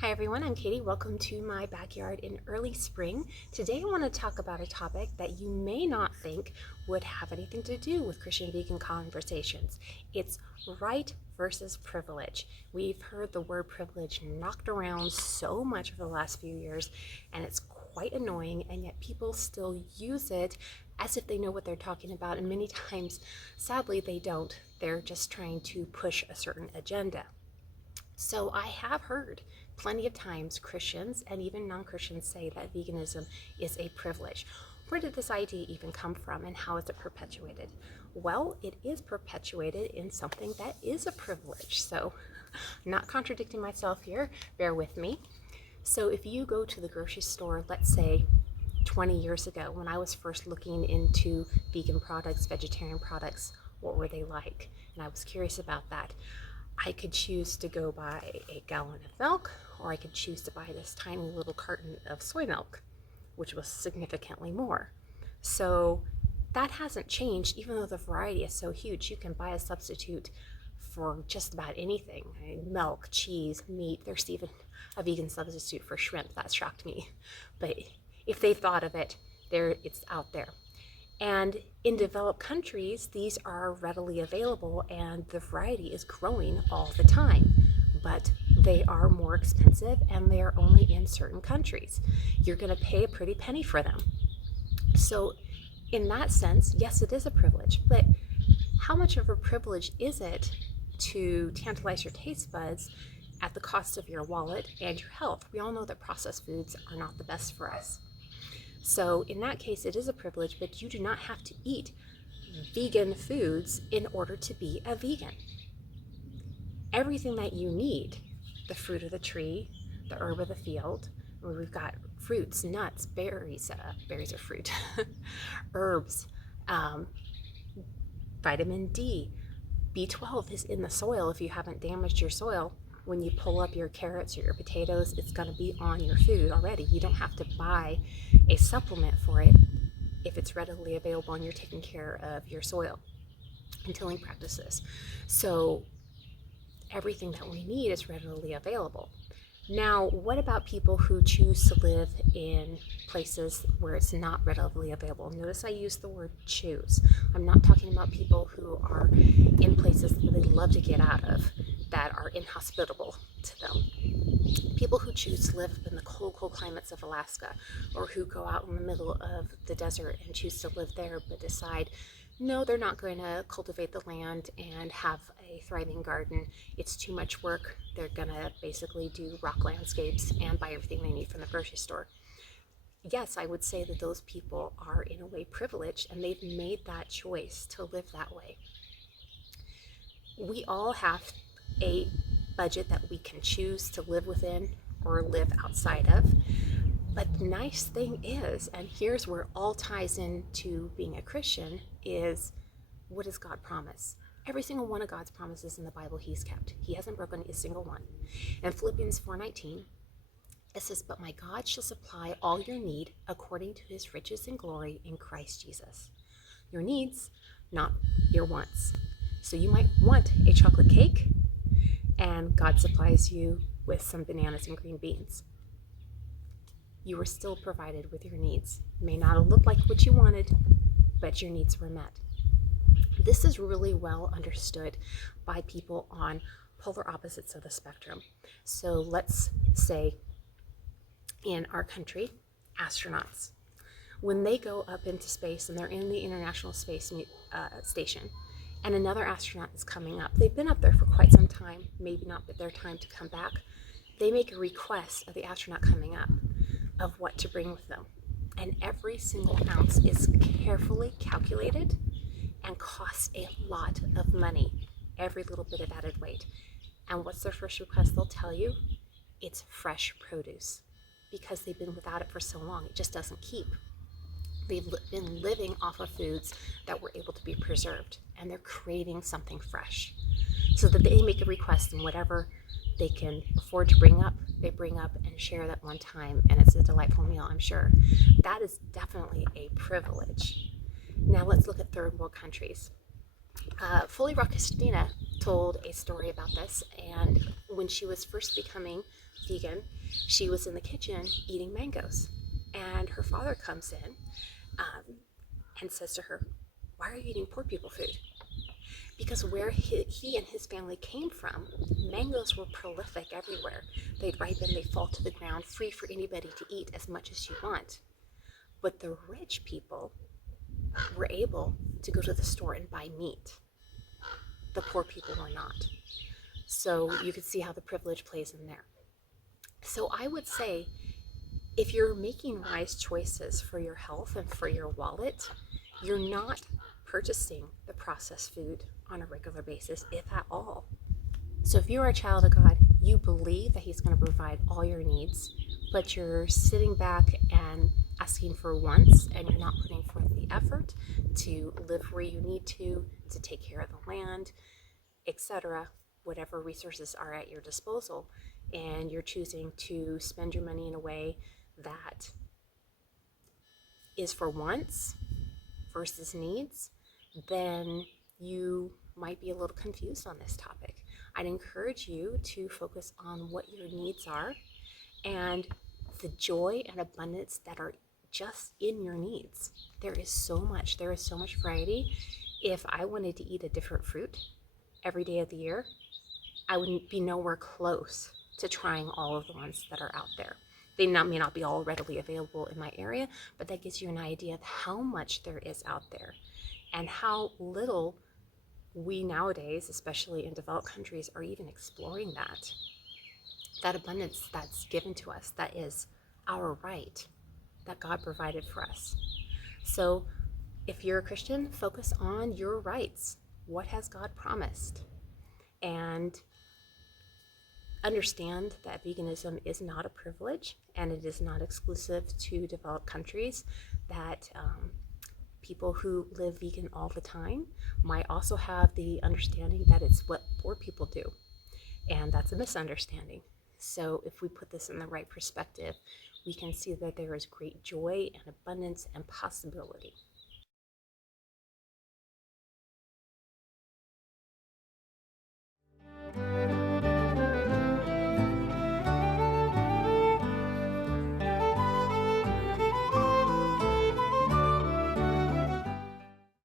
Hi everyone, I'm Katie. Welcome to my backyard in early spring. Today I want to talk about a topic that you may not think would have anything to do with Christian vegan conversations. It's right versus privilege. We've heard the word privilege knocked around so much over the last few years, and it's quite annoying, and yet people still use it as if they know what they're talking about, and many times, sadly, they don't. They're just trying to push a certain agenda. So I have heard plenty of times Christians and even non-Christians say that veganism is a privilege. Where did this idea even come from, and how is it perpetuated? Well, it is perpetuated in something that is a privilege. So not contradicting myself here, bear with me. So if you go to the grocery store, let's say 20 years ago, when I was first looking into vegan products, vegetarian products, what were they like? And I was curious about that. I could choose to go buy a gallon of milk, or I could choose to buy this tiny little carton of soy milk, which was significantly more. So that hasn't changed, even though the variety is so huge. You can buy a substitute for just about anything. Milk, cheese, meat. There's even a vegan substitute for shrimp. That shocked me. But if they thought of it, it's out there. And in developed countries, these are readily available and the variety is growing all the time. But they are more expensive and they are only in certain countries. You're going to pay a pretty penny for them. So in that sense, yes, it is a privilege. But how much of a privilege is it to tantalize your taste buds at the cost of your wallet and your health? We all know that processed foods are not the best for us. So in that case, it is a privilege, but you do not have to eat vegan foods in order to be a vegan. Everything that you need, the fruit of the tree, the herb of the field, we've got fruits, nuts, berries, berries are fruit, herbs, vitamin D, B12 is in the soil. If you haven't damaged your soil, when you pull up your carrots or your potatoes, it's going to be on your food already. You don't have to buy a supplement for it if it's readily available and you're taking care of your soil and tilling practices. So everything that we need is readily available. Now, what about people who choose to live in places where it's not readily available? Notice I use the word choose. I'm not talking about people who are in places that they love to get out of, that are inhospitable to them. People who choose to live in the cold climates of Alaska, or who go out in the middle of the desert and choose to live there, but decide, no, they're not going to cultivate the land and have a thriving garden. It's too much work. They're going to basically do rock landscapes and buy everything they need from the grocery store. Yes, I would say that those people are in a way privileged, and they've made that choice to live that way. We all have a budget that we can choose to live within or live outside of. But the nice thing is, and here's where all ties into being a Christian, is what does God promise? Every single one of God's promises in the Bible He's kept. He hasn't broken a single one. In Philippians 4:19, it says, "But my God shall supply all your need according to His riches and glory in Christ Jesus." Your needs, not your wants. So you might want a chocolate cake, and God supplies you with some bananas and green beans. You were still provided with your needs. It may not have looked like what you wanted, but your needs were met. This is really well understood by people on polar opposites of the spectrum. So let's say in our country, astronauts. When they go up into space and they're in the International Space Station, and another astronaut is coming up, they've been up there for quite some time, maybe not their time to come back, they make a request of the astronaut coming up of what to bring with them. And every single ounce is carefully calculated and costs a lot of money, every little bit of added weight. And what's their first request? They'll tell you it's fresh produce, because they've been without it for so long. It just doesn't keep. They've been living off of foods that were able to be preserved, and they're craving something fresh. So that they make a request, and whatever they can afford to bring up, they bring up and share that one time, and it's a delightful meal, I'm sure. That is definitely a privilege. Now let's look at third world countries. Fully Raw Christina told a story about this, and when she was first becoming vegan, she was in the kitchen eating mangoes. And her father comes in and says to her, "Why are you eating poor people food?" Because where he and his family came from, mangoes were prolific everywhere. They'd ripen, they'd fall to the ground, free for anybody to eat as much as you want. But the rich people were able to go to the store and buy meat. The poor people were not. So you could see how the privilege plays in there. So I would say, if you're making wise choices for your health and for your wallet, you're not purchasing the processed food on a regular basis, if at all. So if you're a child of God, you believe that He's going to provide all your needs, but you're sitting back and asking for wants, and you're not putting forth the effort to live where you need to take care of the land, etc., whatever resources are at your disposal, and you're choosing to spend your money in a way that is for wants versus needs, then you might be a little confused on this topic. I'd encourage you to focus on what your needs are and the joy and abundance that are just in your needs. There is so much variety. If I wanted to eat a different fruit every day of the year, I wouldn't be nowhere close to trying all of the ones that are out there. They may not be all readily available in my area, but that gives you an idea of how much there is out there and how little we nowadays, especially in developed countries, are even exploring that abundance that's given to us, that is our right, that God provided for us. So if you're a Christian, focus on your rights. What has God promised? And understand that veganism is not a privilege, and it is not exclusive to developed countries, that people who live vegan all the time might also have the understanding that it's what poor people do, and that's a misunderstanding. So if we put this in the right perspective, we can see that there is great joy and abundance and possibility.